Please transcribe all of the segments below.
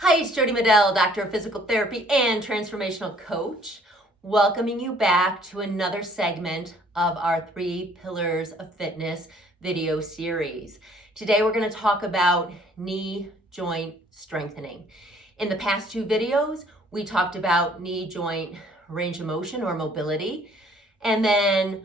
Hi, it's Jodi Medell, Doctor of Physical Therapy and Transformational Coach, welcoming you back to another segment of our 3 Pillars of Fitness video series. Today we're going to talk about knee joint strengthening. In the past 2 videos, we talked about knee joint range of motion or mobility, and then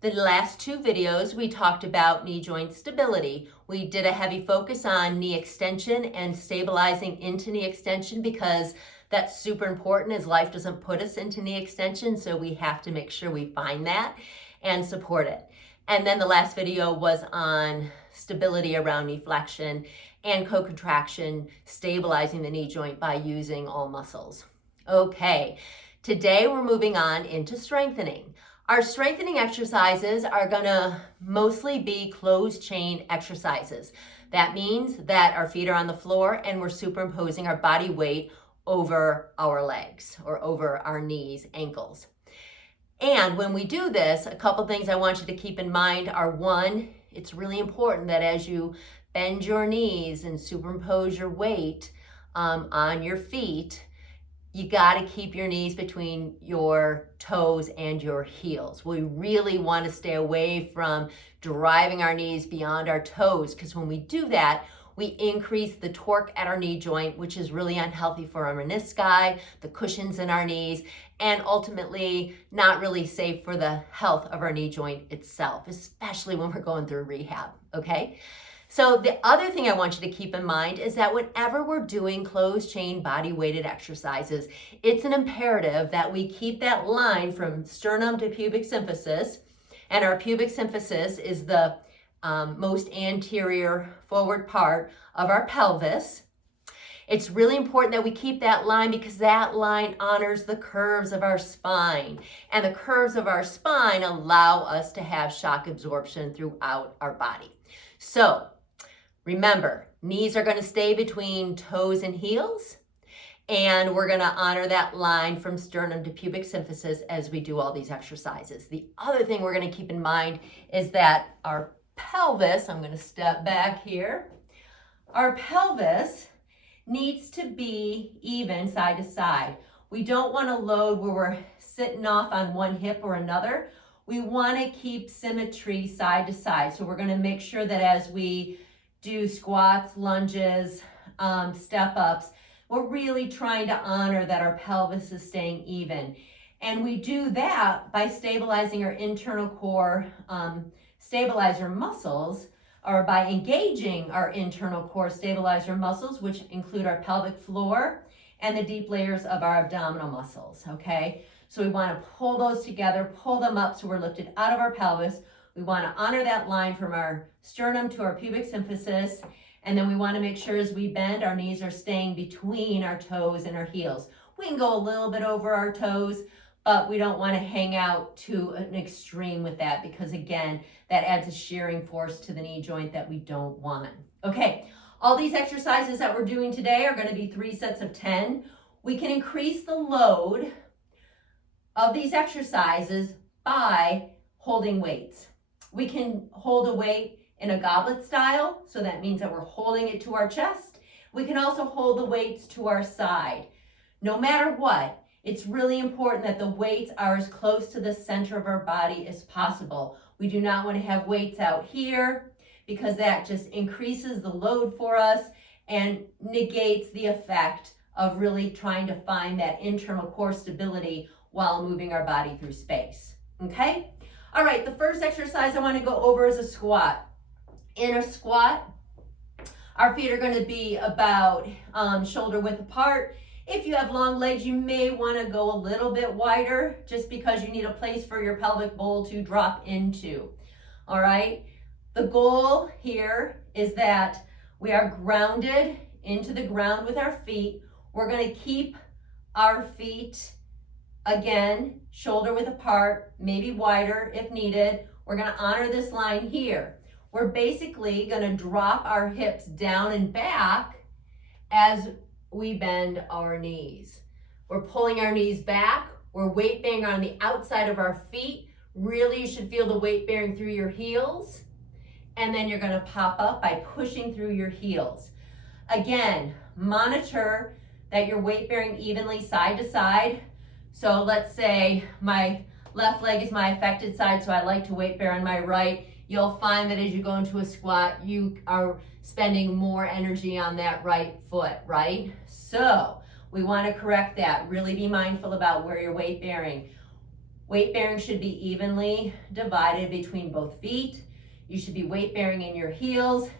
the last 2 videos, we talked about knee joint stability. We did a heavy focus on knee extension and stabilizing into knee extension because that's super important as life doesn't put us into knee extension, so we have to make sure we find that and support it. And then the last video was on stability around knee flexion and co-contraction, stabilizing the knee joint by using all muscles. Okay, today we're moving on into strengthening. Our strengthening exercises are gonna mostly be closed chain exercises. That means that our feet are on the floor and we're superimposing our body weight over our legs or over our knees, ankles. And when we do this, a couple things I want you to keep in mind are: 1, it's really important that as you bend your knees and superimpose your weight on your feet, you got to keep your knees between your toes and your heels. We really want to stay away from driving our knees beyond our toes, because when we do that, we increase the torque at our knee joint, which is really unhealthy for our menisci, the cushions in our knees, and ultimately not really safe for the health of our knee joint itself, especially when we're going through rehab, okay? So the other thing I want you to keep in mind is that whenever we're doing closed chain body weighted exercises, it's an imperative that we keep that line from sternum to pubic symphysis. And our pubic symphysis is the most anterior forward part of our pelvis. It's really important that we keep that line because that line honors the curves of our spine. And the curves of our spine allow us to have shock absorption throughout our body. So remember, knees are going to stay between toes and heels, and we're going to honor that line from sternum to pubic symphysis as we do all these exercises. The other thing we're going to keep in mind is that our pelvis, I'm going to step back here, our pelvis needs to be even side to side. We don't want to load where we're sitting off on one hip or another. We want to keep symmetry side to side. So we're going to make sure that as we do squats, lunges, step-ups, we're really trying to honor that our pelvis is staying even. And we do that by stabilizing our internal core stabilizer muscles, or by engaging our internal core stabilizer muscles, which include our pelvic floor and the deep layers of our abdominal muscles, okay? So we want to pull those together, pull them up so we're lifted out of our pelvis. We want to honor that line from our sternum to our pubic symphysis, and then we want to make sure as we bend, our knees are staying between our toes and our heels. We can go a little bit over our toes, but we don't want to hang out to an extreme with that because, again, that adds a shearing force to the knee joint that we don't want. Okay, all these exercises that we're doing today are going to be 3 sets of 10. We can increase the load of these exercises by holding weights. We can hold a weight in a goblet style, so that means that we're holding it to our chest. We can also hold the weights to our side. No matter what, it's really important that the weights are as close to the center of our body as possible. We do not want to have weights out here because that just increases the load for us and negates the effect of really trying to find that internal core stability while moving our body through space, okay? All right, the first exercise I want to go over is a squat. In a squat, our feet are going to be about shoulder width apart. If you have long legs, you may want to go a little bit wider just because you need a place for your pelvic bowl to drop into, all right? The goal here is that we are grounded into the ground with our feet. We're going to keep our feet, again, shoulder width apart, maybe wider if needed. We're going to honor this line here. We're basically going to drop our hips down and back as we bend our knees. We're pulling our knees back. We're weight bearing on the outside of our feet. Really, you should feel the weight bearing through your heels. And then you're going to pop up by pushing through your heels. Again, monitor that you're weight bearing evenly side to side. So let's say my left leg is my affected side, so I like to weight bear on my right. You'll find that as you go into a squat, you are spending more energy on that right foot, right? So we want to correct that. Really be mindful about where you're weight bearing. Weight bearing should be evenly divided between both feet. You should be weight bearing in your heels.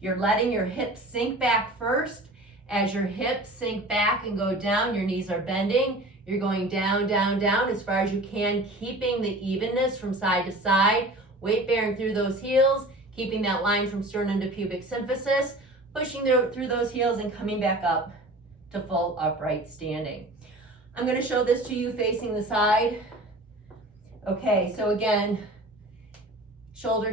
You're letting your hips sink back first. As your hips sink back and go down, your knees are bending. You're going down, down, down as far as you can, keeping the evenness from side to side. Weight bearing through those heels, keeping that line from sternum to pubic symphysis, pushing through those heels and coming back up to full upright standing. I'm going to show this to you facing the side. Okay, so again, shoulder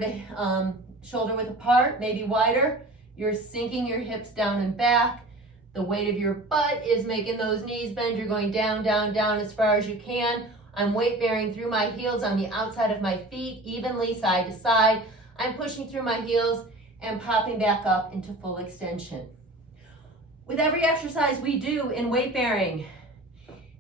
width apart, maybe wider. You're sinking your hips down and back. The weight of your butt is making those knees bend. You're going down, down, down as far as you can. I'm weight bearing through my heels on the outside of my feet, evenly side to side. I'm pushing through my heels and popping back up into full extension. With every exercise we do in weight bearing,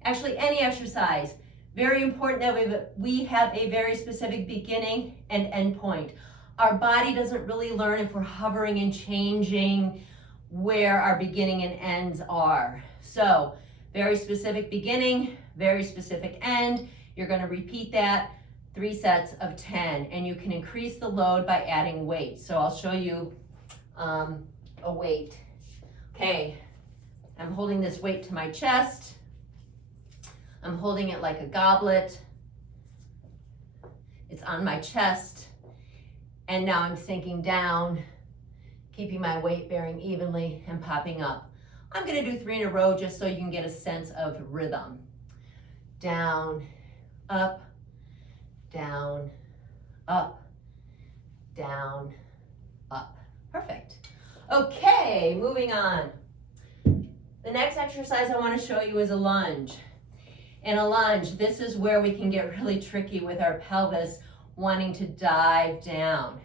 actually any exercise, very important that we have a very specific beginning and end point. Our body doesn't really learn if we're hovering and changing where our beginning and ends are. So very specific beginning, very specific end. You're going to repeat that 3 sets of 10, and you can increase the load by adding weight. So I'll show you a weight. Okay, I'm holding this weight to my chest. I'm holding it like a goblet. It's on my chest. And now I'm sinking down, keeping my weight bearing evenly and popping up. I'm going to do 3 in a row just so you can get a sense of rhythm. Down, up, down, up, down, up. Perfect. Okay, moving on. The next exercise I want to show you is a lunge. In a lunge, this is where we can get really tricky with our pelvis wanting to dive down.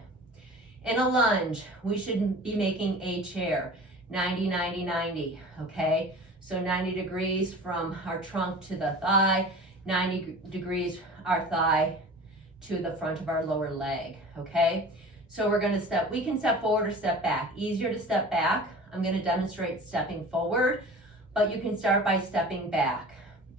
In a lunge, we should be making a chair, 90, 90, 90, okay? So 90 degrees from our trunk to the thigh, 90 degrees our thigh to the front of our lower leg, okay? So we're gonna we can step forward or step back. Easier to step back. I'm gonna demonstrate stepping forward, but you can start by stepping back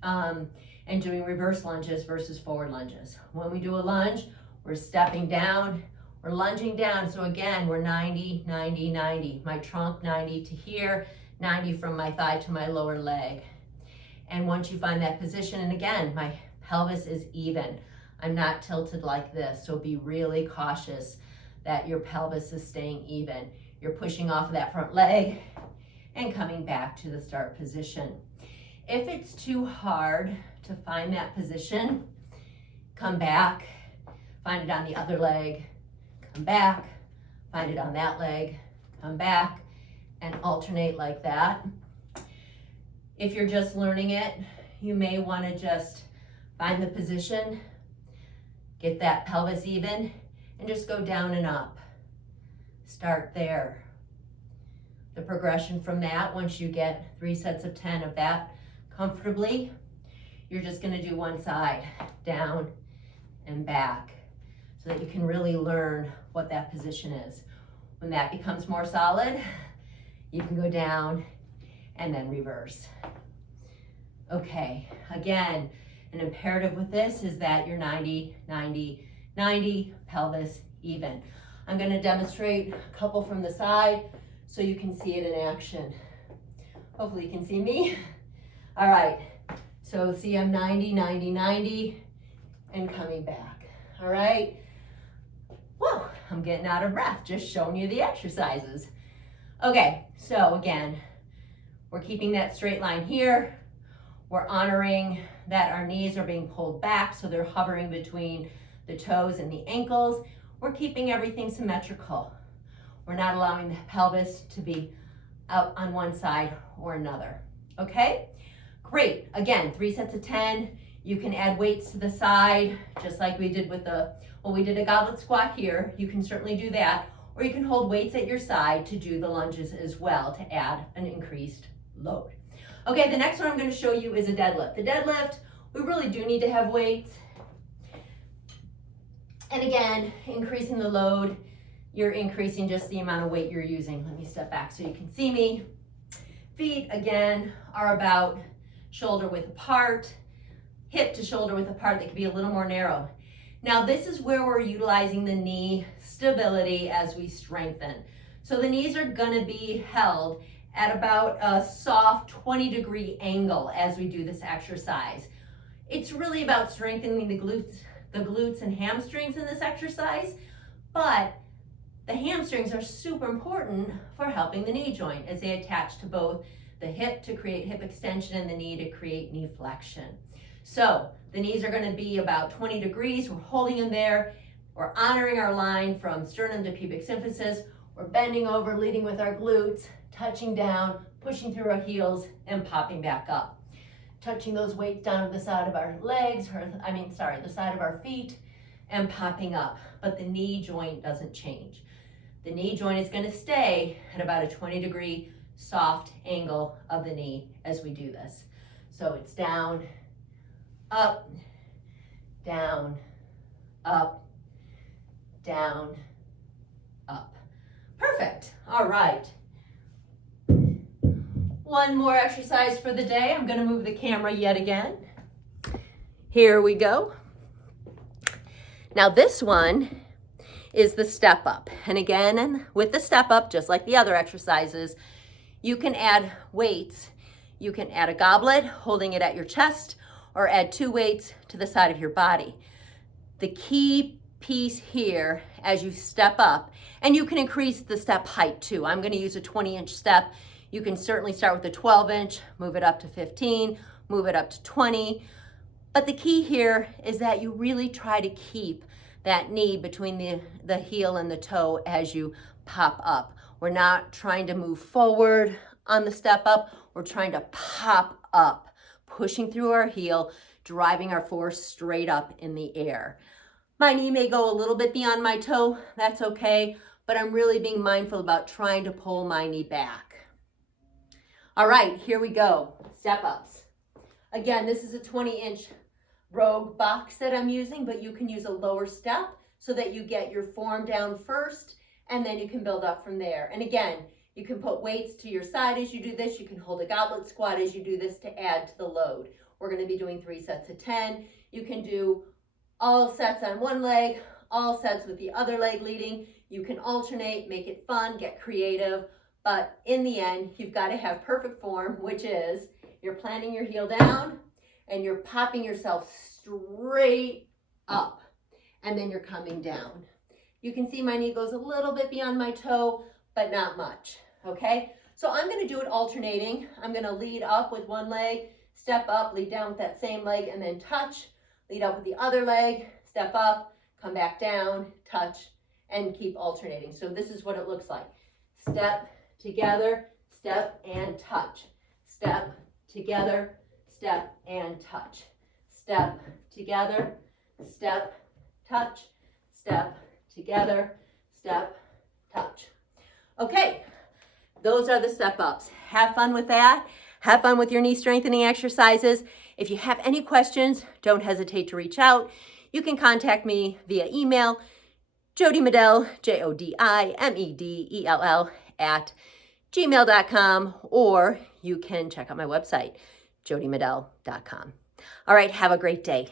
and doing reverse lunges versus forward lunges. When we do a lunge, we're stepping down, we're lunging down. So again, we're 90, 90, 90. My trunk 90 to here, 90 from my thigh to my lower leg. And once you find that position, and again, my pelvis is even. I'm not tilted like this, so be really cautious that your pelvis is staying even. You're pushing off of that front leg and coming back to the start position. If it's too hard to find that position, come back, find it on the other leg, come back, find it on that leg, come back, and alternate like that. If you're just learning it, you may want to just find the position, get that pelvis even, and just go down and up. Start there. The progression from that, once you get 3 sets of 10 of that comfortably, you're just going to do one side, down and back, so that you can really learn what that position is. When that becomes more solid, you can go down and then reverse. Okay, again, an imperative with this is that you're 90, 90, 90, pelvis even. I'm going to demonstrate a couple from the side so you can see it in action. Hopefully you can see me. All right, so see I'm 90, 90, 90, and coming back. All right. Whoa, I'm getting out of breath just showing you the exercises. Okay, so again, we're keeping that straight line here. We're honoring that our knees are being pulled back so they're hovering between the toes and the ankles. We're keeping everything symmetrical. We're not allowing the pelvis to be out on one side or another. Okay, great. Again, 3 sets of 10. You can add weights to the side, just like we did with we did a goblet squat here. You can certainly do that. or you can hold weights at your side to do the lunges as well to add an increased load. Okay, the next one I'm going to show you is a deadlift. The deadlift, we really do need to have weights. And again, increasing the load, you're increasing just the amount of weight you're using. Let me step back so you can see me. Feet, again, are about shoulder width apart, hip to shoulder width apart. They can be a little more narrow. Now, this is where we're utilizing the knee stability as we strengthen. So the knees are going to be held at about a soft 20-degree angle as we do this exercise. It's really about strengthening the glutes and hamstrings in this exercise, but the hamstrings are super important for helping the knee joint as they attach to both the hip to create hip extension and the knee to create knee flexion. So the knees are going to be about 20 degrees. We're holding them there. We're honoring our line from sternum to pubic symphysis. We're bending over, leading with our glutes, touching down, pushing through our heels, and popping back up. Touching those weights down to the side of our legs, the side of our feet, and popping up. But the knee joint doesn't change. The knee joint is going to stay at about a 20-degree soft angle of the knee as we do this. So it's down, up, down, up, down, up. Perfect. All right. One more exercise for the day. I'm going to move the camera yet again. Here we go. Now this one is the step up. And again, with the step up, just like the other exercises, you can add weights. You can add a goblet, holding it at your chest, or add 2 weights to the side of your body. The key piece here as you step up, and you can increase the step height too. I'm going to use a 20-inch step. You can certainly start with a 12-inch, move it up to 15, move it up to 20. But the key here is that you really try to keep that knee between the heel and the toe as you pop up. We're not trying to move forward on the step up. We're trying to pop up, pushing through our heel, driving our force straight up in the air. My knee may go a little bit beyond my toe. That's okay, but I'm really being mindful about trying to pull my knee back. All right, here we go. Step ups. Again, this is a 20-inch rogue box that I'm using, but you can use a lower step so that you get your form down first, and then you can build up from there. And again, you can put weights to your side as you do this. You can hold a goblet squat as you do this to add to the load. We're going to be doing 3 sets of 10. You can do all sets on one leg, all sets with the other leg leading. You can alternate, make it fun, get creative. But in the end, you've got to have perfect form, which is you're planting your heel down and you're popping yourself straight up, and then you're coming down. You can see my knee goes a little bit beyond my toe, but not much, okay? So I'm going to do it alternating. I'm going to lead up with one leg, step up, lead down with that same leg, and then touch. Lead up with the other leg, step up, come back down, touch, and keep alternating. So this is what it looks like. Step together, step and touch. Step together, step and touch. Step together, step, touch, step together, step, touch. Okay, those are the step ups. Have fun with that. Have fun with your knee strengthening exercises. If you have any questions, don't hesitate to reach out. You can contact me via email, Jodi Medell, JODIMEDELL @gmail.com, or you can check out my website, jodimedell.com. All right, have a great day.